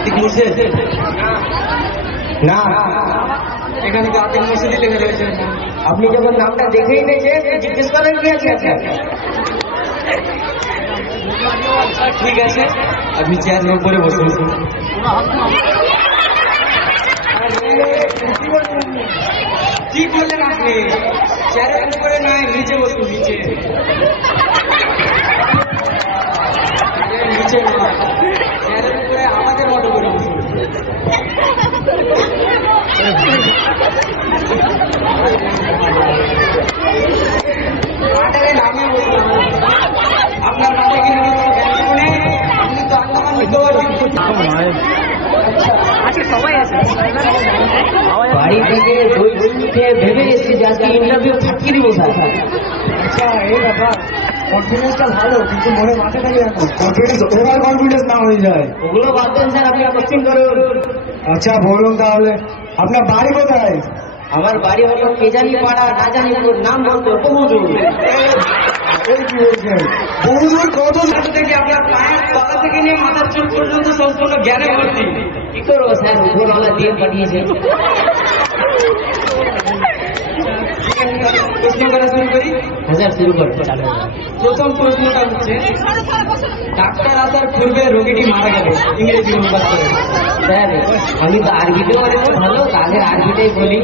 আতিক মুর্শিদ না, এখানে তো আতিক মুর্শিদই লেখা রয়েছে। আপনি যখন নামটা দেখেই নিয়েছেন জিজ্ঞেস করেন কি আছে? ঠিক আছে, আপনি চেয়ারের উপরে বসে বসুন। কি করলেন আপনি? চেয়ারের উপরে নয়, নিচে বসুন। নিচে নিচে চেয়ারের উপরে আমাদের মতো করে বসুন। নামিয়ে বসুন। আপনার মাথায় কিনে জ্ঞান শুনে আপনি তো আন্দামান সবাই আছে। বাড়ি থেকে দই খেয়ে ভেবে এসেছি যে আজকে ইন্টারভিউ ফাটিয়ে দিব স্যার। আচ্ছা, এই ব্যাপার। কনফিডেন্সটা ভালো, কিন্তু মনে মাথা থাকে এখন। কনফিডেন্স ওভার কনফিডেন্স না হয়ে যায়। ওগুলো বাদ দেন স্যার, আপনি কোশ্চেন করুন। আচ্ছা বলুন তাহলে, আপনার বাড়ি কোথায়? আমার বাড়ি হলো কেজানি পাড়া, রাজানীপুর, নাম বলতো বহুদূর। কি বলছেন? বহুদূর কত দূর থেকে? আপনার পায়ের তলা থেকে নিয়ে মাথার চুল পর্যন্ত সম্পূর্ণ জ্ঞানে ভর্তি। কি করবো স্যার, উপরওয়ালা দিয়ে পাঠিয়েছে। প্রশ্ন করা শুরু করি? হ্যাঁ স্যার, শুরু করো। প্রথম প্রশ্নটা হচ্ছে, ডাক্তার আসার পূর্বে রোগীটি মারা গেল, ইংরেজি অনুবাদ করে। স্যার আমি তো আরবিতেও অনেক ভালো, আগে আরবিটাই বলি।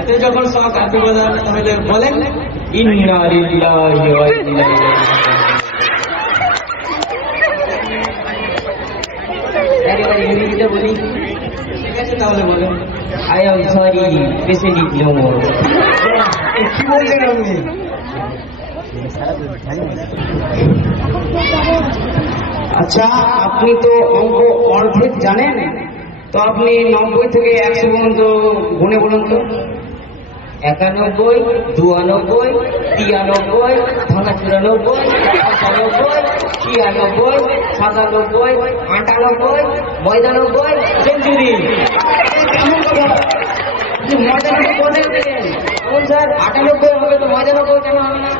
এত যখন শখ আরবি বলা, তাহলে বলেন ইন্না লিল্লাহি ওয়া ইন্না ইলাইহি রাজিউন। ইংরেজিতে বলি, ঠিক আছে তাহলে বলেন I am sorry, patient is no more. কি বলছেন আপনি? আচ্ছা, আপনি তো অঙ্ক অর্ধেক জানেন, তো আপনি 90 থেকে 100 পর্যন্ত গুনে বলুন তো। 91, 92, 93, ভাঙা 94, 95, 96, 97, 98, 99, সেঞ্চুরি। ময়দানে কোথায় পেলেন? স্যার 98 হবে তো 99 কেন হবে না?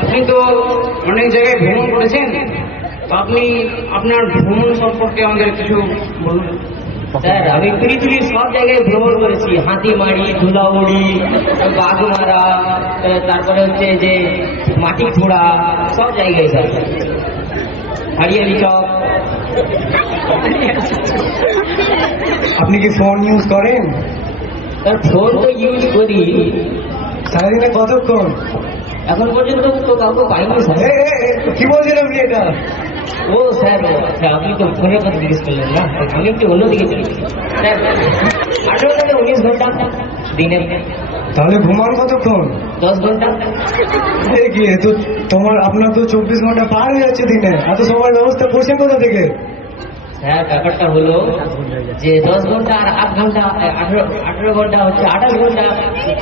আপনি তো অনেক জায়গায় ভ্রমণ করেছেন, তো আপনি আপনার ভ্রমণ সম্পর্কে আমাদের কিছু বলুন। স্যার আমি পৃথিবীর সব জায়গায় ভ্রমণ করেছি, হাতিমারি, ধুলাউড়ি, বাঘমারা, তারপরে হচ্ছে যে মাটি খোঁড়া, সব জায়গায় স্যার। হারিয়ালি চক। আপনি কি ফোন ইউজ করেন? স্যার ফোন তো ইউজ করি। সারাদিনে কতক্ষণ? এখন পর্যন্ত তো কাউকে পাইনি স্যার। কি বলছেন আপনি এটা? ও স্যার, আচ্ছা আপনি তো ফোনের কথা জিজ্ঞেস করলেন না, আমি একটু অন্যদিকে চলি। স্যার 18 থেকে 19 ঘন্টা দিনে। তাহলে ঘুমান কতক্ষণ? 10 ঘন্টা। তো আপনার তো 24 ঘন্টা পার হয়ে যাচ্ছে দিনে, এত সময় ব্যবস্থা করছেন কোথা থেকে? হ্যাঁ, ব্যাপারটা হলো যে 10 ঘন্টা আর 8 ঘন্টা, 18 ঘন্টা হচ্ছে 28 ঘন্টা,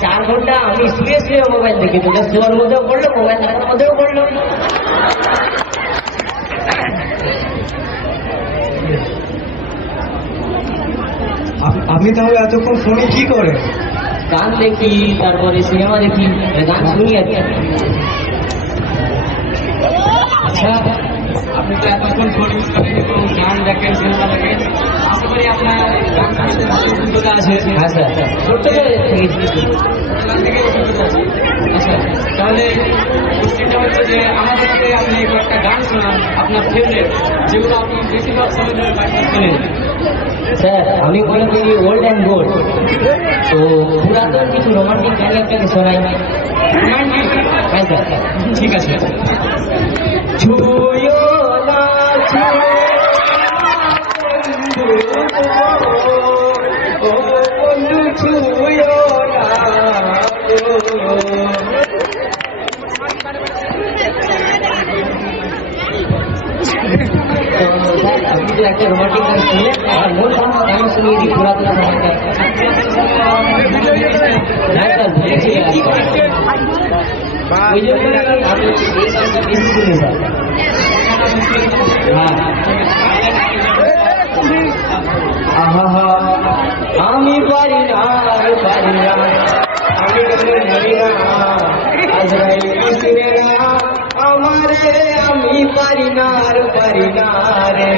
4 ঘন্টা আমি শুয়ে শুয়ে মোবাইল দেখি। তো শোয়ার মধ্যেও করলো, মোবাইল দেখার মধ্যেও করলো। আপনি তাহলে এতক্ষণ ফোনে কি করেন? গান দেখি, তারপরে সিনেমা দেখি, গান শুনি আর কি। আচ্ছা, আপনি তো এতক্ষণ ফোন ইউজ করেন এবং গান দেখেন, সিনেমা দেখেন, আশা করি আপনার গান শুনতে ভালো অভিজ্ঞতা আছে। হ্যাঁ স্যার, ছোট্ট গান থেকে অভিজ্ঞতা আছে। আচ্ছা, তাহলে কোশ্চেনটা হচ্ছে যে আমাদেরকে আপনি একটা গান শোনান আপনার ফেভারিট, যেগুলো আপনি বেশিরভাগ সময় ধরে বাড়িতে শোনেন। স্যার আমি মনে করি ওল্ড অ্যান্ড গোল্ড, তো পুরাতন কিছু রোমান্টিক গানই আপনাকে শোনাই। রোমান্টিক? হ্যাঁ স্যার। ঠিক আছে। ছুঁয়ো না ও বন্ধু, ছুঁয়ো না। আপনি তো একটা রোমান্টিক গান শুনলেন, একটা মন ভাঙা গান শুনিয়ে দিই পুরাতন সময়টা। হ্যাঁ স্যার, ভুলেছি। ওই জন্য আমি এই গানটা বেশি শুনি স্যার। হ্যাঁ, আহা আমি পারি না, পারি না, আমি মরি না, আজরাইল শুনে না আমার রে আমি পারি না আর পারি না রে,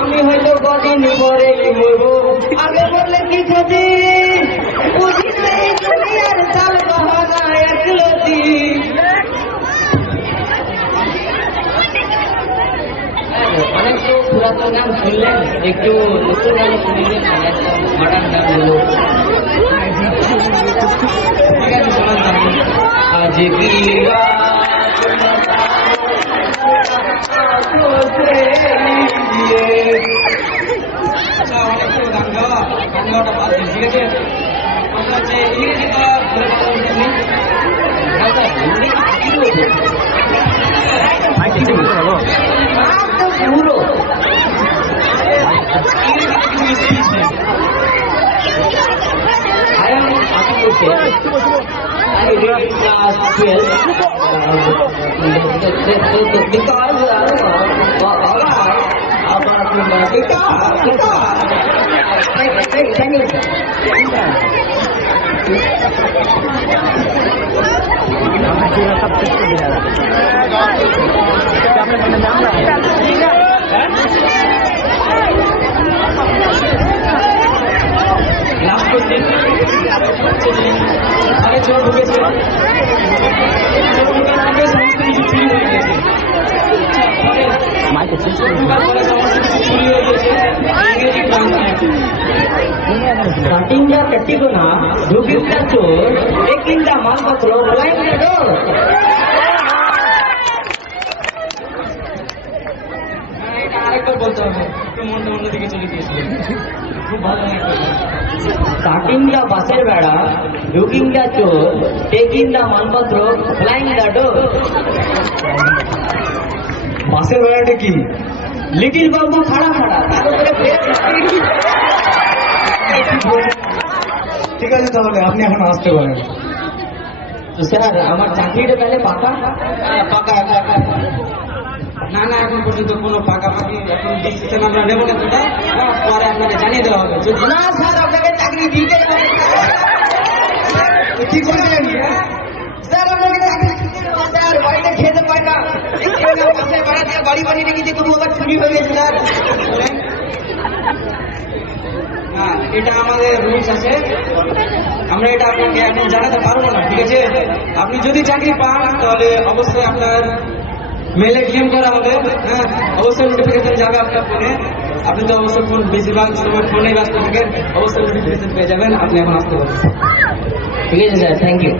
আমি হয়তো কদিন পরে মরবো, আগে বললে কি ক্ষতি, বুঝিতে দুনিয়ার চাল বাহানা একলতি। অনেক তো পুরাতন গান শুনলেন, একটু নতুন গান শুনলেন, মডার্ন গানগুলো শোনান। আজ কি অনেকগুলো গান গাওয়া, গান গাওয়াটা বাদ দিন, ঠিক আছে? কথা হচ্ছে ইংরেজি গাওয়া ধরে পুরো I am I read class 12 because last question, আগে চোর ঢুকেছে, কাটিংটা কাটিব না, ঢুকিংটা চোর, টেকিংটা মালপত্র, ফ্লাইংটা ডোর। এটা আরেকবার বলতে হবে, একটু মনটা অন্যদিকে চলে গিয়েছিল, খুব ভালো লাগে। কাটিংটা বাসের বেড়া, ঢুকিংটা চোর, টেকিংটা মালপত্র, ফ্লাইংটা ডোর। বাসের বেড়াটা কি? লিটিল বাবু খাড়া খাড়া। ঠিক আছে, তাহলে আপনি এখন আসতে পারেন। তো স্যার, আমার চাকরিটা তাহলে পাকা? পাকা। না না, এখন পর্যন্ত কোনো পাকাপাকি এখন ডিসিশন আমরা নেব না, তোটা পরে আপনাকে জানিয়ে দেওয়া হবে। না স্যার, আপনাকে চাকরি দিতে হবে। কি করবেন স্যার? আপনাকে চাকরি স্যার, বাড়িতে খেতে পায় না, বাড়ি বানিয়ে রেখেছে, কোনো আবার চুরি হয়ে গেছে স্যার। না, এটা আমাদের রুলস আছে, আমরা এটা আপনাকে এখন জানাতে পারবো না, ঠিক আছে? আপনি যদি চাকরি পান তাহলে অবশ্যই আপনার মেলে ডিএম করা হবে, হ্যাঁ, অবশ্যই নোটিফিকেশন যাবে আপনার ফোনে। আপনি তো অবশ্যই ফোন বেশিরভাগ সময় ফোনে ব্যস্ত থাকেন, অবশ্যই নোটিফিকেশন পেয়ে যাবেন। আপনি এখন আসতে পারেন। ঠিক আছে স্যার, থ্যাংক ইউ।